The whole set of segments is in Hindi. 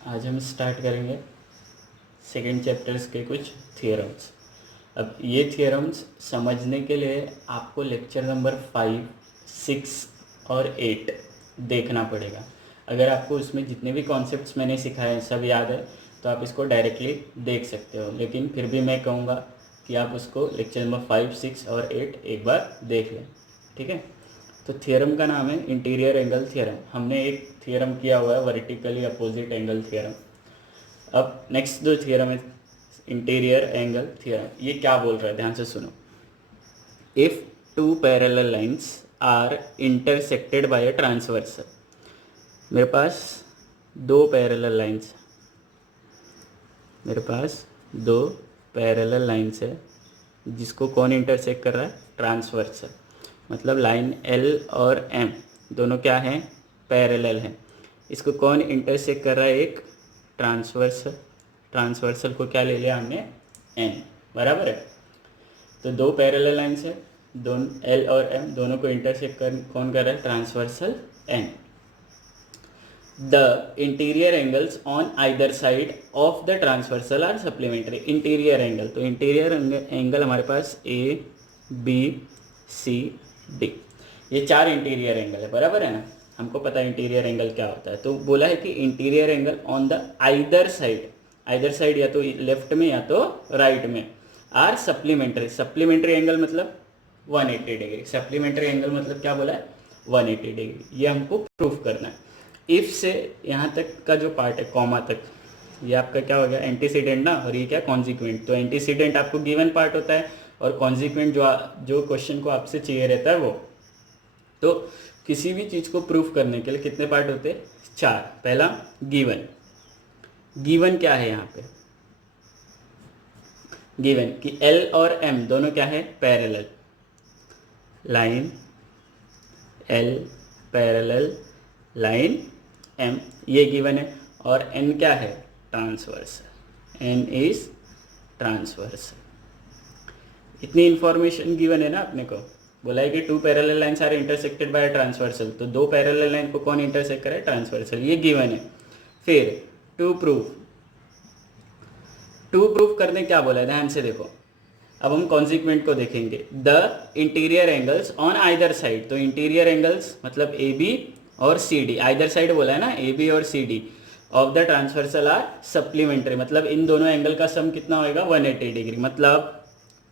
आज हम स्टार्ट करेंगे सेकेंड चैप्टर्स के कुछ थियरम्स। अब ये थियरम्स समझने के लिए आपको लेक्चर नंबर 5, 6 और 8 देखना पड़ेगा। अगर आपको उसमें जितने भी कॉन्सेप्ट्स मैंने सिखाए हैं सब याद है तो आप इसको डायरेक्टली देख सकते हो, लेकिन फिर भी मैं कहूँगा कि आप उसको लेक्चर नंबर 5, 6 और 8 एक बार देख लें, ठीक है। तो थियरम का नाम है इंटीरियर एंगल थियरम। हमने एक थियरम किया हुआ है वर्टिकली अपोजिट एंगल थियरम। अब नेक्स्ट जो थियरम है इंटीरियर एंगल थियरम, ये क्या बोल रहा है ध्यान से सुनो। If two parallel lines are intersected by a transversal. मेरे पास दो पैरेलल लाइंस है जिसको कौन इंटरसेक्ट कर रहा है? ट्रांसवर्सल। मतलब लाइन एल और एम दोनों क्या हैं? पैरेलल हैं। इसको कौन इंटरसेक्ट कर रहा है? एक ट्रांसवर्सल। ट्रांसवर्सल को क्या ले लिया हमने? एन, बराबर है। तो दो पैरेलल लाइन्स है, दोनों एल और एम दोनों को इंटरसेक्ट कौन कर रहा है? Transversal N. The interior angles on either side of the transversal are supplementary. Interior angle, तो इंटीरियर एंगल हमारे पास ए बी सी डी, ये चार इंटीरियर एंगल है, बराबर है ना। हमको पता है इंटीरियर एंगल क्या होता है। तो बोला है कि interior angle on the either side या तो लेफ्ट में या तो राइट में आर सप्लीमेंट्री। सप्लीमेंट्री एंगल मतलब 180 डिग्री। सप्लीमेंट्री एंगल मतलब क्या बोला है? 180 डिग्री। ये हमको प्रूफ करना है। इफ से यहाँ तक का जो पार्ट है कॉमा तक, ये आपका क्या हो गया? एंटीसीडेंट ना, और ये क्या? कॉन्जिक्वेंट। तो एंटीसीडेंट आपको गिवन पार्ट होता है और कॉन्जिक्वेंट जो क्वेश्चन को आपसे चाहिए रहता है वो। तो किसी भी चीज़ को प्रूफ करने के लिए कितने पार्ट होते हैं? 4। पहला गिवन क्या है यहाँ पे? गिवन कि एल और एम दोनों क्या है? Parallel. Line L parallel line M, ये गिवन है। और एन क्या है? ट्रांसवर्सल। N is transversal. इतनी इंफॉर्मेशन गिवन है ना अपने को। बोला है कि two parallel lines are intersected by transversal. तो दो पैरेलल लाइन को कौन इंटरसेक्ट करे? ट्रांसवर्सल। ये गिवन है। फिर टू प्रूफ करने क्या बोला है? ध्यान से देखो। अब हम कॉन्सिक्वेंट को देखेंगे। The interior angles on either side. तो इंटीरियर एंगल्स मतलब ए बी और सी डी। आइदर साइड बोला है ना, ए बी और C D of the transversal are supplementary. मतलब इन दोनों एंगल का सम कितना होएगा? 180 डिग्री। मतलब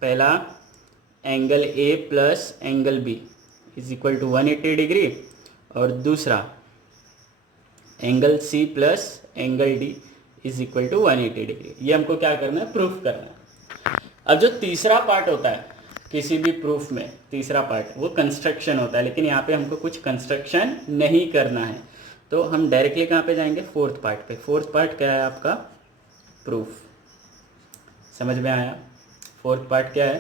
पहला angle A plus angle B is equal to 180 degree, और दूसरा angle C plus angle D is equal to 180 degree. ये हमको क्या करना है? प्रूफ करना है। अब जो तीसरा पार्ट होता है किसी भी प्रूफ में, तीसरा पार्ट वो कंस्ट्रक्शन होता है, लेकिन यहाँ पे हमको कुछ कंस्ट्रक्शन नहीं करना है। तो हम डायरेक्टली कहाँ पे जाएंगे? फोर्थ पार्ट पे। फोर्थ पार्ट क्या है आपका? प्रूफ। समझ में आया? फोर्थ पार्ट क्या है?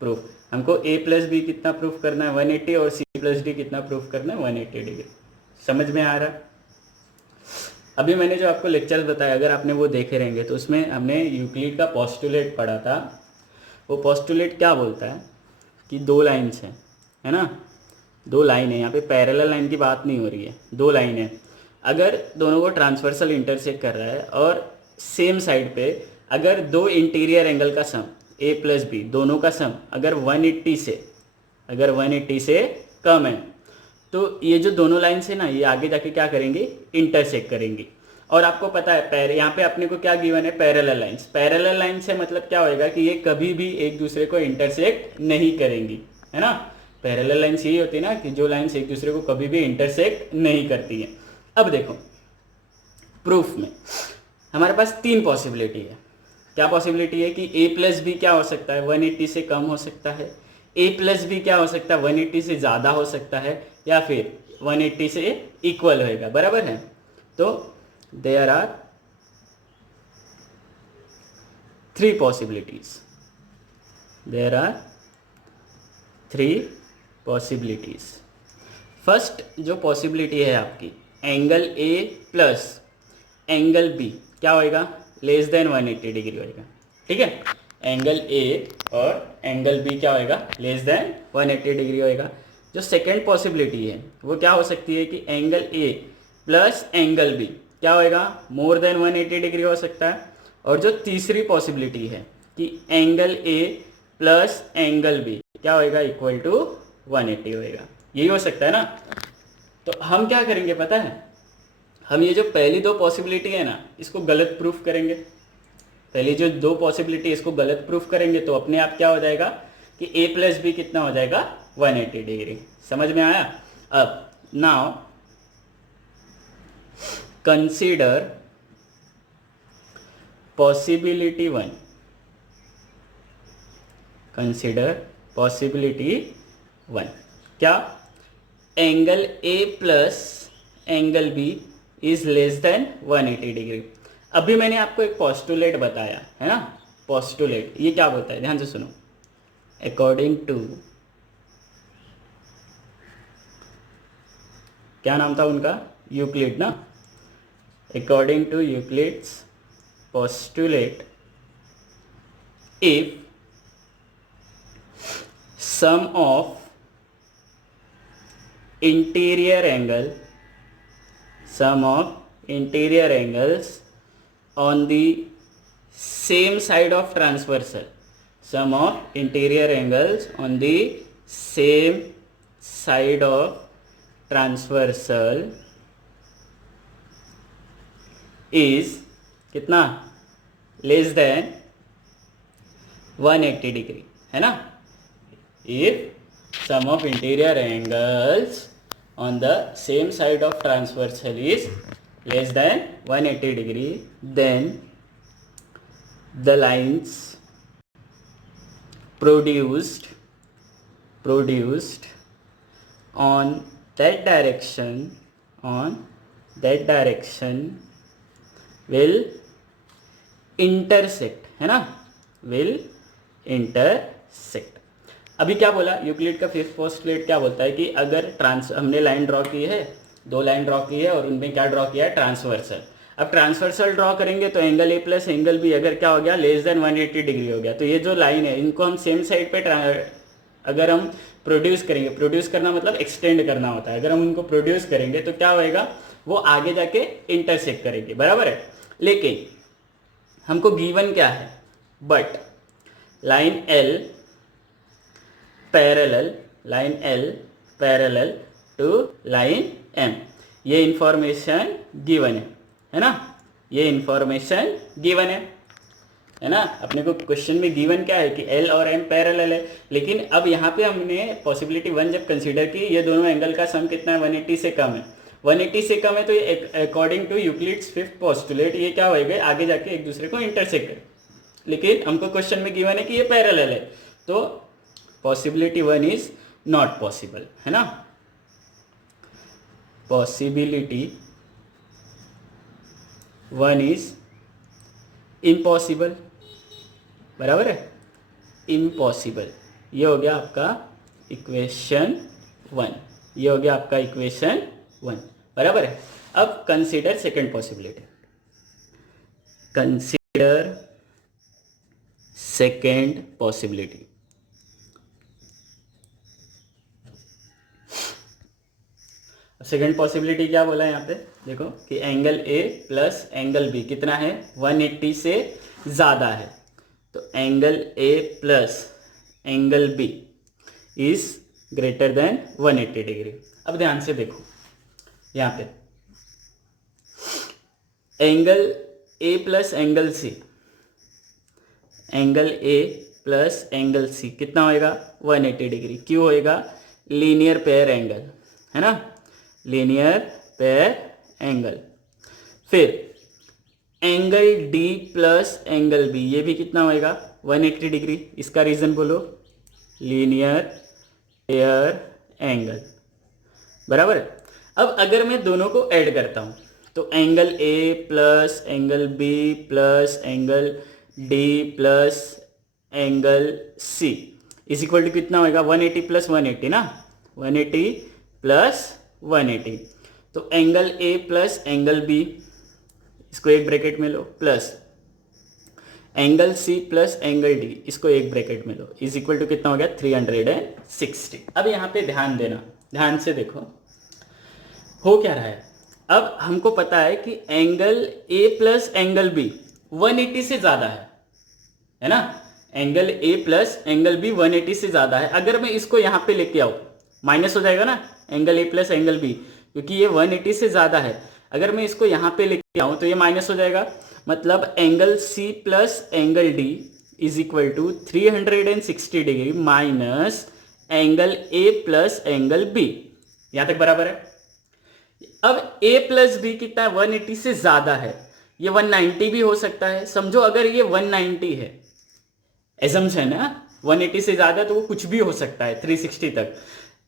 प्रूफ। हमको ए प्लस बी कितना प्रूफ करना है? 180, और सी प्लस डी कितना प्रूफ करना है? 180 डिग्री। समझ में आ रहा है? अभी मैंने जो आपको लेक्चर्स बताया, अगर आपने वो देखे रहेंगे तो उसमें हमने यूक्लिड का पोस्टुलेट पढ़ा था। वो पोस्टुलेट क्या बोलता है कि दो लाइन्स हैं, है ना, दो लाइन है। यहाँ पे पैरेलल लाइन की बात नहीं हो रही है, दो लाइन है। अगर दोनों को ट्रांसवर्सल इंटरसेक्ट कर रहा है और सेम साइड पे अगर दो इंटीरियर एंगल का सम ए प्लस बी दोनों का सम अगर 180 से कम है, तो ये जो दोनों लाइन्स है ना, ये आगे जाके क्या करेंगे? इंटरसेक्ट करेंगी। और आपको पता है यहाँ पे अपने को क्या गिवन है? Parallel lines. पैरेलल लाइन से मतलब क्या होएगा कि ये कभी भी एक दूसरे को इंटरसेक्ट नहीं करेंगी, है ना। पैरेलल लाइंस यही होती है ना कि जो लाइंस एक दूसरे को कभी भी इंटरसेक्ट नहीं करती है। अब देखो प्रूफ में हमारे पास तीन पॉसिबिलिटी है। क्या पॉसिबिलिटी है? कि ए प्लस बी क्या हो सकता है? 180 से कम हो सकता है। ए प्लस बी क्या हो सकता है? 180 से ज़्यादा हो सकता है, या फिर 180 से इक्वल होएगा, बराबर है। तो there are three possibilities. First जो पॉसिबिलिटी है आपकी, angle A plus angle B क्या होएगा? लेस देन 180 डिग्री होएगा, ठीक है। एंगल ए और एंगल बी क्या होएगा? लेस देन 180 डिग्री होएगा। जो सेकेंड पॉसिबिलिटी है वो क्या हो सकती है कि angle A plus angle B क्या होएगा, मोर देन 180 डिग्री हो सकता है। और जो तीसरी पॉसिबिलिटी है कि angle A plus angle B क्या होएगा, इक्वल टू 180 होएगा, यही हो सकता है ना। तो हम क्या करेंगे पता है, हम ये जो पहली दो पॉसिबिलिटी है ना, इसको गलत प्रूफ करेंगे। पहली जो दो पॉसिबिलिटी इसको गलत प्रूफ करेंगे तो अपने आप क्या हो जाएगा कि ए प्लस बी कितना हो जाएगा, 180 डिग्री। समझ में आया। अब now consider possibility 1, consider possibility 1, क्या, angle A plus angle B is less than 180 degree. अभी मैंने आपको एक पोस्टुलेट बताया है ना, पोस्टुलेट ये क्या बोलता है, ध्यान से सुनो। अकॉर्डिंग टू, क्या नाम था उनका, यूक्लिड ना। According to Euclid's postulate, if sum of interior angle, sum of interior angles on the same side of transversal, sum of interior angles on the same side of transversal is कितना, लेस देन 180 डिग्री, है ना। If sum of interior angles on the same side of transversal is less than 180 degree, then the lines produced on that direction will intersect, है ना, will intersect। अभी क्या बोला, यूक्लिड का फिफ्थ पोस्टुलेट क्या बोलता है कि अगर हमने लाइन ड्रॉ की है, दो लाइन ड्रॉ की है और उनमें क्या ड्रॉ किया है, ट्रांसवर्सल। अब ट्रांसवर्सल ड्रॉ करेंगे तो angle A plus angle B अगर क्या हो गया, लेस देन 180 डिग्री हो गया, तो ये जो लाइन है इनको हम सेम साइड पे अगर हम प्रोड्यूस करेंगे, प्रोड्यूस करना मतलब एक्सटेंड करना होता है, अगर हम उनको प्रोड्यूस करेंगे तो क्या होएगा, वो आगे जाके इंटरसेक्ट करेंगे, बराबर है। लेकिन हमको गिवन क्या है, but line L parallel, line L parallel to line M, ये इंफॉर्मेशन गिवन है ना, ये इंफॉर्मेशन गिवन है ना। अपने को क्वेश्चन में गिवन क्या है कि एल और एम पैरेलल है, लेकिन अब यहाँ पे हमने पॉसिबिलिटी 1 जब कंसीडर की, ये दोनों एंगल का सम कितना है, 180 से कम है, 180 से कम है, तो ये according to Euclid's fifth postulate ये क्या होएगा, आगे जाके एक दूसरे को इंटरसेक्ट करे। लेकिन हमको क्वेश्चन में गिवन है कि ये पैरेलल है, तो पॉसिबिलिटी 1 इज नॉट पॉसिबल, है ना। पॉसिबिलिटी 1 इज इम्पॉसिबल, बराबर है, इम्पॉसिबल। ये हो गया आपका इक्वेशन 1, ये हो गया आपका इक्वेशन 1, बराबर है। अब consider second possibility, consider second possibility. Second possibility क्या बोला है यहाँ पे, देखो कि angle A plus angle B कितना है, 180 से ज़्यादा है, तो angle A plus angle B is greater than 180 degree. अब ध्यान से देखो यहाँ पे angle A plus angle C, angle A plus angle C कितना होएगा, 180 डिग्री। क्यों होएगा, लीनियर पेयर एंगल, है ना, लीनियर पेयर एंगल। फिर angle D plus angle B, ये भी कितना होएगा, 180 डिग्री। इसका रीजन बोलो, लीनियर पेयर एंगल, बराबर। अब अगर मैं दोनों को ऐड करता हूं तो angle A plus angle B plus angle D plus angle C is equal to कितना होएगा, 180 प्लस 180 ना, 180 प्लस 180। तो angle A plus angle B, इसको एक ब्रैकेट में लो, plus angle C plus angle D, इसको एक ब्रैकेट में लो, इज इक्वल टू कितना हो गया, 360। अब यहाँ पे ध्यान देना, ध्यान से देखो हो क्या रहा है, अब हमको पता है कि angle A plus angle B 180 से ज़्यादा है ना। Angle A plus angle B 180 से ज़्यादा है। अगर मैं इसको यहाँ पे लेके आऊँ, माइनस हो जाएगा ना angle A plus angle B, क्योंकि ये 180 से ज़्यादा है। अगर मैं इसको यहाँ पे लेके आऊँ तो ये माइनस हो जाएगा, मतलब angle C plus angle D is equal to 360 degree minus angle A plus angle B. यहाँ तक बराबर है। अब a प्लस बी कितना है, 180 से ज्यादा है। ये 190 भी हो सकता है। समझो अगर ये 190 है, एजम्पशन है ना, 180 से ज्यादा तो वो कुछ भी हो सकता है 360 तक।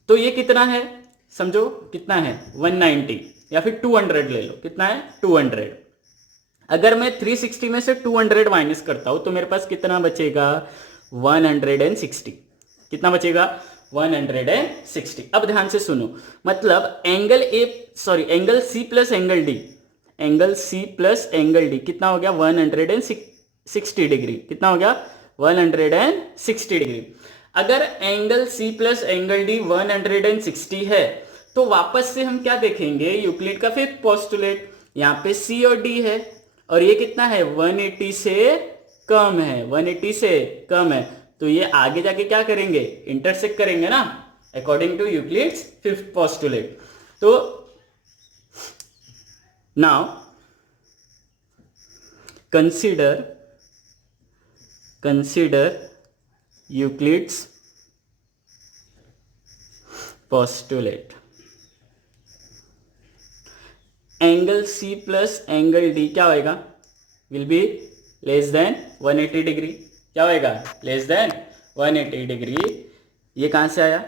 तो ये कितना है, समझो कितना है 190, या फिर 200 ले लो, कितना है 200। अगर मैं 360 में से 200 माइनस करता हूं तो मेरे पास कितना बचेगा 160। कितना बचेगा 160। अब ध्यान से सुनो, मतलब angle C plus angle D, angle C plus angle D कितना हो गया 160 डिग्री। कितना हो गया 160 डिग्री। अगर angle C plus angle D 160 है तो वापस से हम क्या देखेंगे, यूक्लिड का फिफ्थ पोस्टुलेट। यहाँ पे सी और डी है और ये कितना है 180 से कम है, 180 से कम है। तो ये आगे जाके क्या करेंगे, इंटरसेक्ट करेंगे ना, according to Euclid's fifth postulate. तो now consider Euclid's postulate. Angle C plus angle D क्या होएगा, will be less than 180 degree. क्या होएगा, लेस देन 180 डिग्री। ये कहाँ से आया,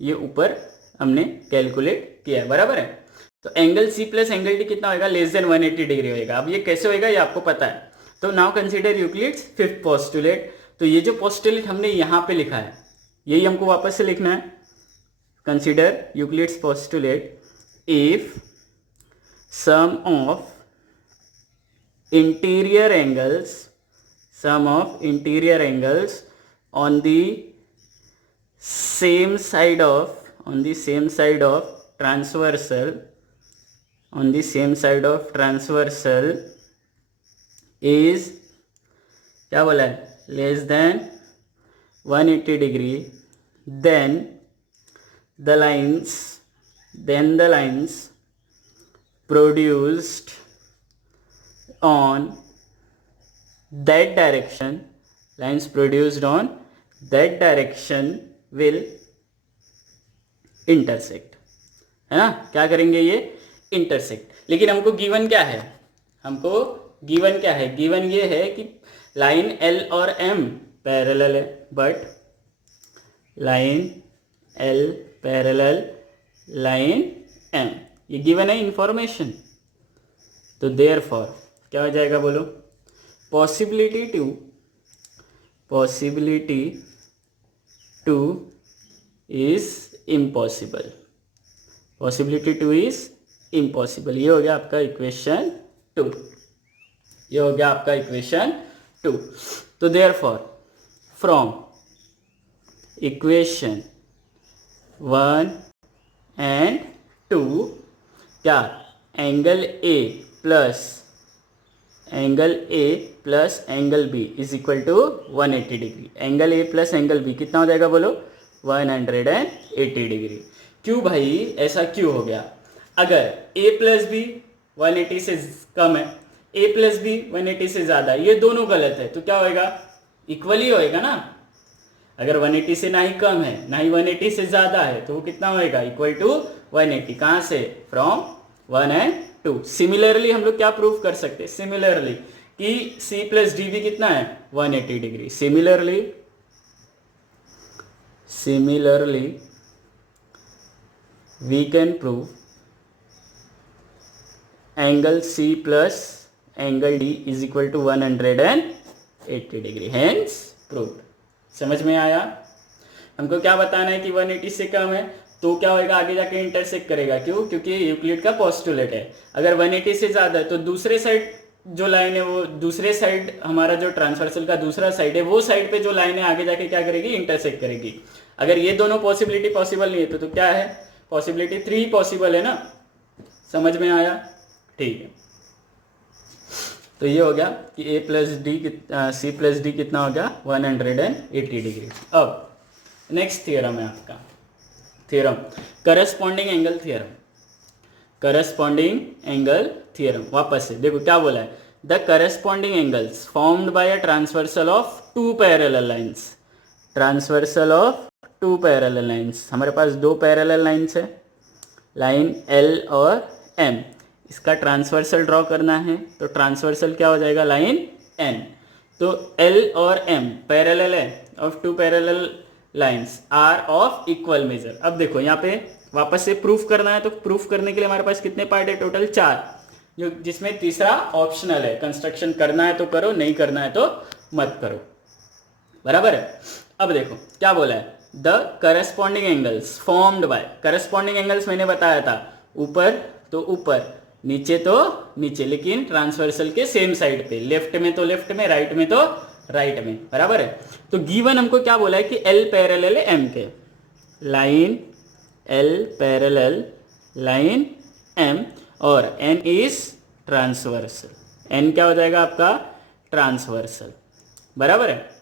ये ऊपर हमने कैलकुलेट किया है, बराबर है। तो angle C plus angle D कितना होएगा, लेस देन 180 डिग्री होएगा। अब ये कैसे होएगा ये आपको पता है। तो now consider Euclid's fifth postulate. तो ये जो पोस्टुलेट हमने यहाँ पे लिखा है यही हमको वापस से लिखना है। Consider Euclid's postulate, if sum of interior angles on the same side of transversal is क्या बोला है, less than 180 degree, then the lines produced on that direction will intersect, है ना। क्या करेंगे, ये इंटरसेक्ट। लेकिन हमको गिवन क्या है, गिवन ये है कि लाइन L और M पैरेलल है, but line L parallel line M, ये गिवन है इंफॉर्मेशन। तो देयरफॉर क्या हो जाएगा, बोलो, पॉसिबिलिटी टू इज इम्पॉसिबल। ये हो गया आपका इक्वेशन 2। तो देयरफॉर फ्रॉम इक्वेशन 1 एंड 2 क्या, angle A plus angle B is equal to 180 degree. Angle A plus angle B कितना हो जाएगा, बोलो 180 डिग्री। क्यों भाई, ऐसा क्यों हो गया। अगर a प्लस बी 180 से कम है, a प्लस बी 180 से ज़्यादा है, ये दोनों गलत है, तो क्या होएगा, इक्वली होएगा ना। अगर 180 से ना ही कम है ना ही 180 से ज़्यादा है तो वो कितना होएगा, इक्वल टू 180। कहाँ से, फ्रॉम 1 एंड 2। सिमिलरली हम लोग क्या प्रूव कर सकते हैं, सिमिलरली कि C प्लस डी भी कितना है 180 degree. Similarly we can prove angle C plus angle D is equal to 180 degree, hence proved। समझ में आया। हमको क्या बताना है कि 180 से कम है तो क्या होएगा, आगे जाके इंटरसेक्ट करेगा। क्यों, क्योंकि यूक्लिड का पोस्टुलेट है। अगर 180 से ज़्यादा है तो दूसरे साइड जो लाइन है, वो दूसरे साइड हमारा जो ट्रांसवर्सल का दूसरा साइड है, वो साइड पे जो लाइन है आगे जाके क्या करेगी, इंटरसेक्ट करेगी। अगर ये दोनों पॉसिबिलिटी पॉसिबल नहीं है तो क्या है, पॉसिबिलिटी 3 पॉसिबल है ना। समझ में आया? ठीक है, तो ये हो गया कि a plus D C plus D कितना हो गया 180 डिग्री। अब नेक्स्ट थियरम है आपका, theorem corresponding angle theorem. Corresponding angle theorem वापस से देखो क्या बोला है, the corresponding angles formed by a transversal of two parallel lines. Transversal of two parallel lines, हमारे पास दो पैरेलल लाइंस है, लाइन एल और एम, इसका ट्रांसवर्सल ड्रॉ करना है, तो ट्रांसवर्सल क्या हो जाएगा लाइन एन। तो एल और एम पैरेलल है of two parallel lines are of equal measure. अब देखो यहाँ पे वापस से प्रूफ करना है, तो प्रूफ करने के लिए हमारे पास कितने पार्ट है टोटल 4, जो जिसमें तीसरा ऑप्शनल है, कंस्ट्रक्शन करना है तो करो, नहीं करना है तो मत करो, बराबर है। अब देखो क्या बोला है, the corresponding angles formed bye, corresponding angles मैंने बताया था ऊपर तो ऊपर, नीचे तो नीचे, लेकिन ट्रांसवर्सल के सेम साइड पे, लेफ्ट में तो लेफ्ट में, राइट में तो राइट में, बराबर है। तो गिवन हमको क्या बोला है कि एल पैरेलल है एम के, line L parallel line M और एन इज ट्रांसवर्सल, एन क्या हो जाएगा आपका ट्रांसवर्सल, बराबर है।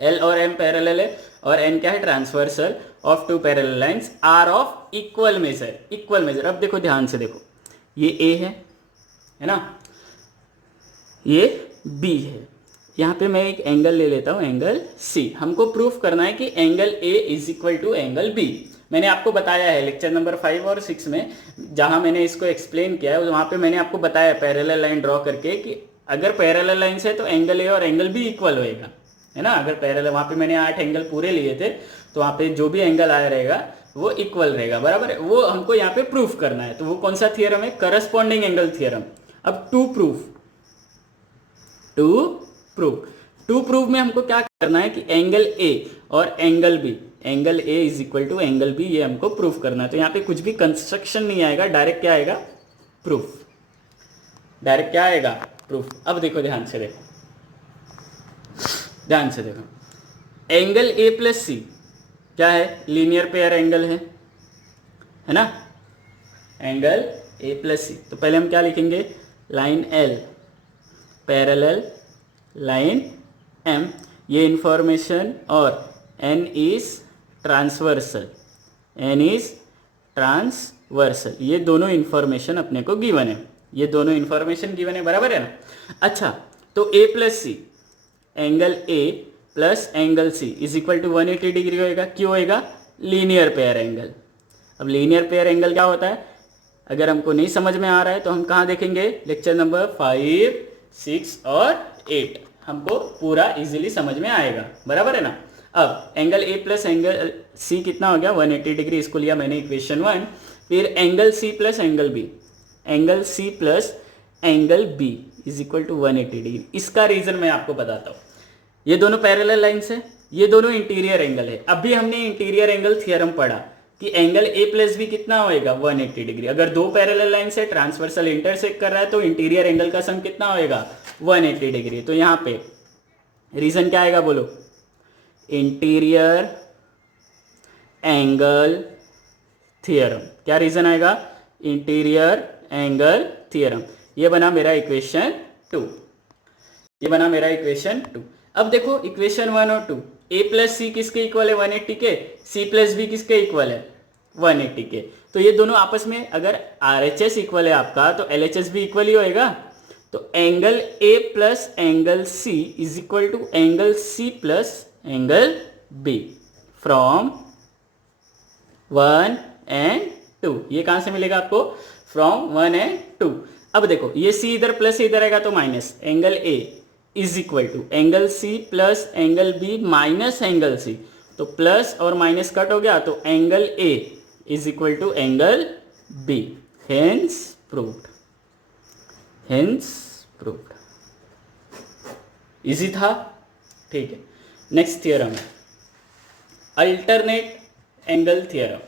एल और एम पैरेलल है और एन क्या है transversal of two parallel lines are of equal measure, equal measure. अब देखो ध्यान से देखो, ये ए है ना, ये बी है, यहाँ पे मैं एक एंगल ले लेता हूँ, एंगल सी। हमको प्रूफ करना है कि angle A is equal to angle B. मैंने आपको बताया है लेक्चर नंबर 5 और 6 में, जहाँ मैंने इसको एक्सप्लेन किया है, वहाँ पे मैंने आपको बताया पैरेलल लाइन ड्रॉ करके कि अगर पैरेलल लाइन है तो एंगल ए और एंगल बी इक्वल होएगा, है ना। अगर पैरेलल, वहाँ पे मैंने 8 एंगल पूरे लिए थे, तो वहाँ पे जो भी एंगल आया रहेगा वो इक्वल रहेगा, बराबर है। वो हमको यहाँ पे प्रूफ करना है, तो वो कौन सा थियरम है, करस्पॉन्डिंग एंगल थियरम। अब टू प्रूफ में हमको क्या करना है कि एंगल ए और angle B, angle A is equal to angle B, ये हमको प्रूफ करना है। तो यहाँ पे कुछ भी कंस्ट्रक्शन नहीं आएगा, डायरेक्ट क्या आएगा प्रूफ, डायरेक्ट क्या आएगा प्रूफ। अब देखो ध्यान से देखो, ध्यान से देखो, एंगल ए प्लस सी क्या है, लीनियर पेयर एंगल है ना, एंगल ए प्लस सी। तो पहले हम क्या लिखेंगे, line L parallel line M, ये इंफॉर्मेशन, और N is transversal, N is transversal, ये दोनों इंफॉर्मेशन अपने को गिवन है, ये दोनों इंफॉर्मेशन गिवन है, बराबर है ना। अच्छा, तो A plus C, angle A plus angle C is equal to 180 degree होएगा, क्यों होएगा, लीनियर पेयर एंगल। अब लीनियर पेयर एंगल क्या होता है, अगर हमको नहीं समझ में आ रहा है तो हम कहाँ देखेंगे, लेक्चर नंबर 5, 6 और 8, हमको पूरा इजीली समझ में आएगा, बराबर है ना। अब angle A plus angle C कितना हो गया 180 डिग्री, इसको लिया मैंने इक्वेशन 1। फिर angle C plus angle B, angle C plus angle B is equal to 180 degree. इसका रीजन मैं आपको बताता हूँ, ये दोनों पैरेलल लाइंस है, ये दोनों इंटीरियर एंगल है। अभी हमने इंटीरियर एंगल थियरम पढ़ा कि एंगल ए प्लस बी कितना होएगा 180 डिग्री। अगर दो पैरेलल लाइन से ट्रांसवर्सल इंटरसेक्ट कर रहा है तो इंटीरियर एंगल का सम कितना होएगा 180 डिग्री। तो यहाँ पे रीजन क्या आएगा बोलो, इंटीरियर एंगल थियरम। क्या रीजन आएगा, इंटीरियर एंगल थियरम। ये बना मेरा इक्वेशन 2, ये बना मेरा इक्वेशन 2। अब देखो इक्वेशन 1 और 2, ए प्लस सी किसके इक्वल है 180 के, सी प्लस बी किसके इक्वल है 180 के। तो ये दोनों आपस में अगर RHS इक्वल है आपका तो LHS भी इक्वल ही होएगा। तो angle A plus angle C is equal to angle C plus angle B from 1 and 2। ये कहाँ से मिलेगा आपको, फ्रॉम 1 and 2। अब देखो ये सी इधर प्लस इधर आएगा तो minus, angle A is equal to angle C plus angle B minus angle C. तो प्लस और माइनस कट हो गया, तो angle A is equal to angle B. Hence proved, hence proved. Easy था, ठीक है। नेक्स्ट थियरम है अल्टरनेट एंगल थियरम।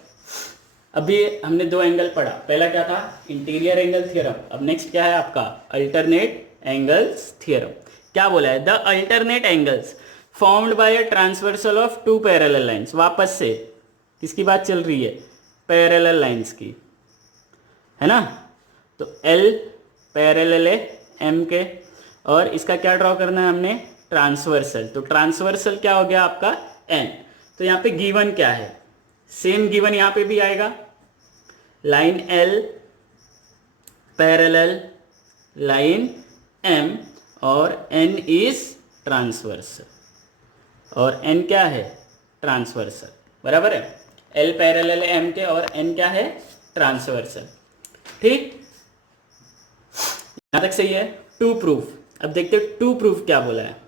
अभी हमने दो एंगल पढ़ा, पहला क्या था इंटीरियर एंगल थियरम, अब नेक्स्ट क्या है आपका अल्टरनेट एंगल्स थियरम। क्या बोला है, the alternate angles formed by a transversal of two parallel lines. वापस से किसकी बात चल रही है, पैरेलल लाइंस की, है ना। तो L पैरेलल है M के, और इसका क्या ड्रॉ करना है हमने, ट्रांसवर्सल। तो ट्रांसवर्सल क्या हो गया आपका N। तो यहाँ पे गिवन क्या है, सेम गिवन यहाँ पे भी आएगा, line L parallel line M और N इज ट्रांसवर्सल, और N क्या है, ट्रांसवर्सल, बराबर है। L पैरेलल है M के और N क्या है, ट्रांसवर्सल। ठीक, यहां तक सही है। टू प्रूफ, अब देखते हैं टू प्रूफ क्या बोला है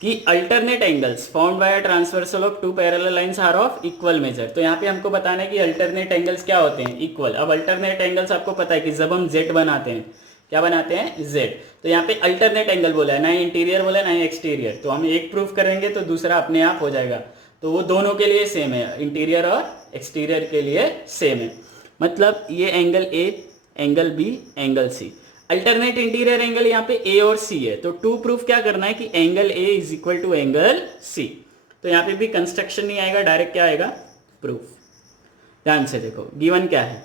कि alternate angles found by transversal of two parallel lines are of equal measure. तो यहाँ पे हमको बताना है कि अल्टरनेट एंगल्स क्या होते हैं, इक्वल। अब अल्टरनेट एंगल्स आपको पता है कि जब हम जेड बनाते हैं, क्या बनाते हैं, जेड, तो यहाँ पे अल्टरनेट एंगल बोला है, ना इंटीरियर बोला है ना एक्सटीरियर। तो हम एक प्रूफ करेंगे तो दूसरा अपने आप हो जाएगा। तो वो दोनों के लिए सेम है, इंटीरियर और एक्सटीरियर के लिए सेम है। मतलब ये angle A, angle B, angle C. Alternate interior angle यहाँ पे ए और सी है, तो टू प्रूफ क्या करना है कि angle A is equal to angle C. तो यहाँ पे भी कंस्ट्रक्शन नहीं आएगा, डायरेक्ट क्या आएगा, प्रूफ। ध्यान से देखो, गिवन क्या है,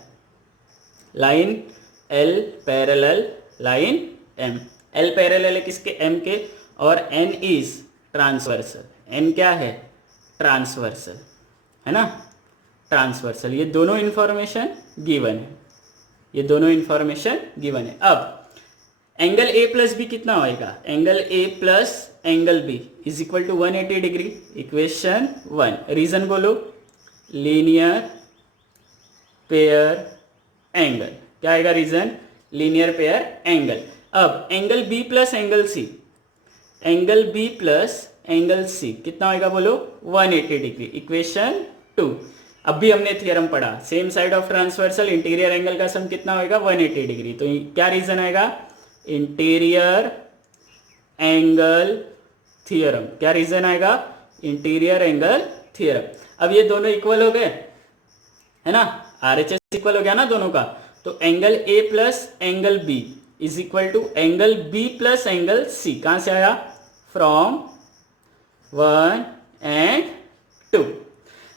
line L parallel line M. L parallel है किसके, एम के, और एन इज ट्रांसवर्सल। एन क्या है, ट्रांसवर्सल, है ना, ट्रांसवर्सल। ये दोनों इंफॉर्मेशन गिवन है, ये दोनों इंफॉर्मेशन गिवन है। अब एंगल ए प्लस बी कितना होएगा, angle A plus angle B is equal to 180 degree. Equation 1, reason बोलो, लीनियर पेयर एंगल। क्या आएगा रीजन, लीनियर पेयर एंगल। अब angle B plus angle C, angle B plus angle C कितना होएगा बोलो, 180 डिग्री। इक्वेशन 2, अब भी हमने थ्योरम पढ़ा, same side of transversal interior angle का सम कितना होएगा, 180 डिग्री। तो क्या रीजन आएगा, इंटीरियर एंगल थ्योरम। क्या रीजन आएगा, इंटीरियर एंगल थ्योरम। अब ये दोनों इक्वल हो गए, है ना, आरएचएस इक्वल हो गया ना दोनों का। तो angle A plus angle B is equal to angle B plus angle C. कहां से आया, फ्रॉम 1 एंड 2।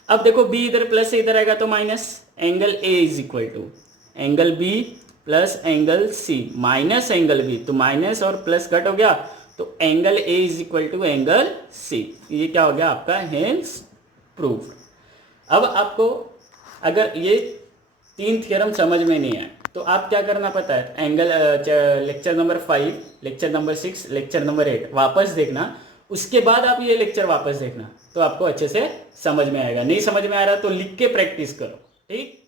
अब देखो बी इधर प्लस से इधर आएगा तो minus, angle A is equal to angle B plus angle C minus angle B, तो माइनस और प्लस कट हो गया, तो angle A is equal to angle C. ये क्या हो गया आपका, हेंस प्रूफ। अब आपको अगर ये 3 थ्योरम समझ में नहीं आए तो आप क्या करना पता है, angle lecture number 5, lecture number 6, lecture number 8 वापस देखना, उसके बाद आप ये लेक्चर वापस देखना, तो आपको अच्छे से समझ में आएगा। नहीं समझ में आ रहा तो लिख के प्रैक्टिस करो, ठीक।